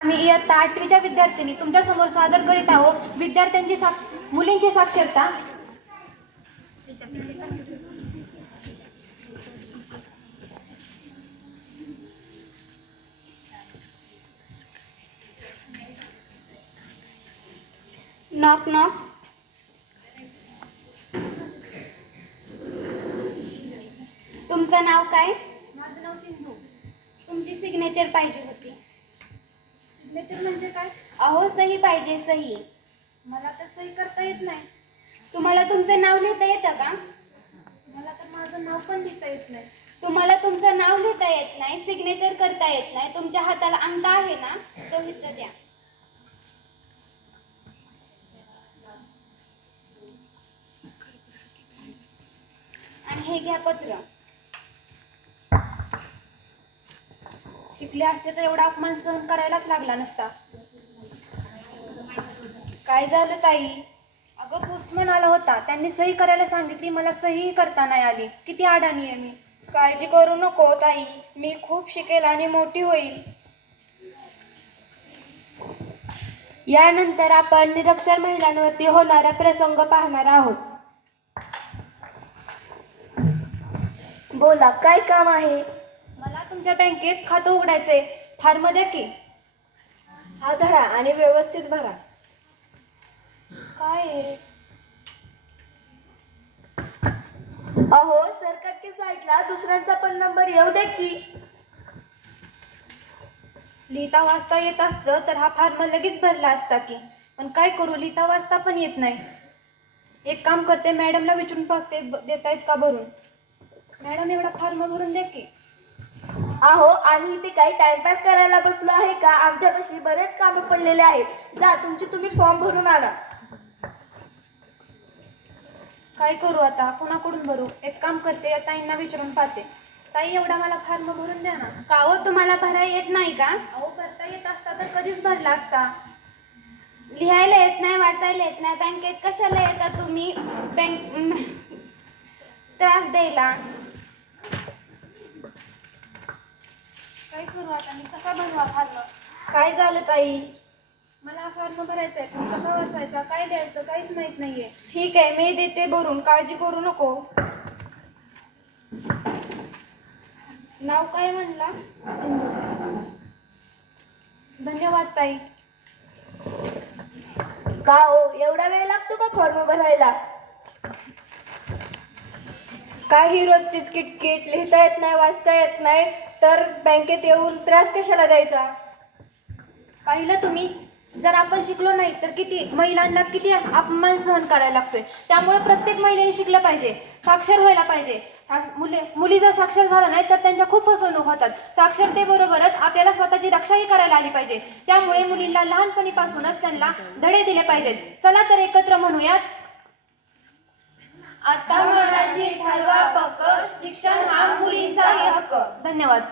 मी इयत्ता 8वीच्या विद्यार्थिनी तुमच्या समोर सादर करीत आहोत विद्यार्थ्यांची मुलींची साक्षरता. Knock knock. तुमचं नाव काय? माझं नाव सिंधू. तुमची सिग्नेचर पाहिजे होती. सिग्नेचर म्हणजे काय? अहो सही पाहिजे, सही. मला तर सही करता येत नाही. तुम्हाला तुमचं नाव लिहिता येतं का? मला तर माझं नाव पण लिहिता येत नाही. तुम्हाला तुमचं नाव लिहिता येत नाही, सिग्नेचर करता येत नाही, तुमच्या हाताला अंगठा आहे ना, तो इथं द्या. आणि हे घ्या पत्र. शिकले असते तर एवढा अपमान सहन करायलाच लागला नसता. काय झालं ताई? अगं पोस्टमन आला होता, त्यांनी सही करायला सांगितली, मला सही करता नाही आली. किती अडाणी आहे मी. काळजी करू नको ताई, मी खूप शिकेल आणि मोठी होईल. यानंतर आपण निरक्षर महिलांवरती होणारा प्रसंग पाहणार आहोत. बोला, काय काम आहे? मला तुमच्या बँकेत खातं उघडायचंय. फॉर्म द्या की. हा धरा आणि व्यवस्थित भरा. काय आहे? अहो सरकट की साईडला, दुसऱ्यांचा पण नंबर येऊ दे की. लिहिता वाचता येत असतं तर हा फॉर्म लगेच भरला असता की, पण काय करू, लिहिता वाचता पण येत नाही. एक काम करते, मॅडमला विचारून बघते देता येत का भरून. मॅडम एवढा फॉर्म भरून द्या की. अहो आम्ही इथे काही टाइमपास करायला बसलो आहे का? आमच्यापाशी बरेच कामे पडलेले आहेत. जा, तुमची तुम्ही फॉर्म भरून आणा. काय करू आता, कोणाकडून भरू? एक काम करते, ताईंना विचारून पाहते. ताई एवढा मला फॉर्म भरून द्या ना. का हो, तुम्हाला भरायला येत नाही का? अहो भरता येत असता तर कधीच भरला असता. लिहायला येत नाही, वाचायला येत नाही, बँकेत कशाला येता तुम्ही? त्रास द्यायला. काय करू आता, मी कसा भरवा फॉर्म? काय झालं ताई? मला हा फॉर्म भरायचा आहे, पण कसा वाचायचा, काय लिहायचं, काहीच माहित नाहीये. ठीक आहे, मी देते भरून, काळजी करू नको. नाव काय म्हणला? सिंधू. धन्यवाद ताई. का हो, एवढा वेळ लागतो का फॉर्म भरायला? काही रोजचीच किटकिट, लिहिता येत नाही, वाचता येत नाही, तर बँकेत येऊन त्रास कशाला द्यायचा? पाहिलं तुम्ही, जर आपण शिकलो नाही तर किती महिलांना किती अपमान सहन करायला लागतोय. त्यामुळे प्रत्येक महिलेने शिकलं पाहिजे, साक्षर व्हायला पाहिजे. मुली जर साक्षर झाला नाही तर त्यांच्या खूप फसवणूक होतात. साक्षरतेबरोबरच आपल्याला स्वतःची रक्षाही करायला आली पाहिजे. त्यामुळे मुलींना लहानपणीपासूनच त्यांना धडे दिले पाहिजेत. चला तर एकत्र म्हणूयात. आता मनाची ठरवा पक्क, शिक्षण हा मुलींचाही हक्क. धन्यवाद.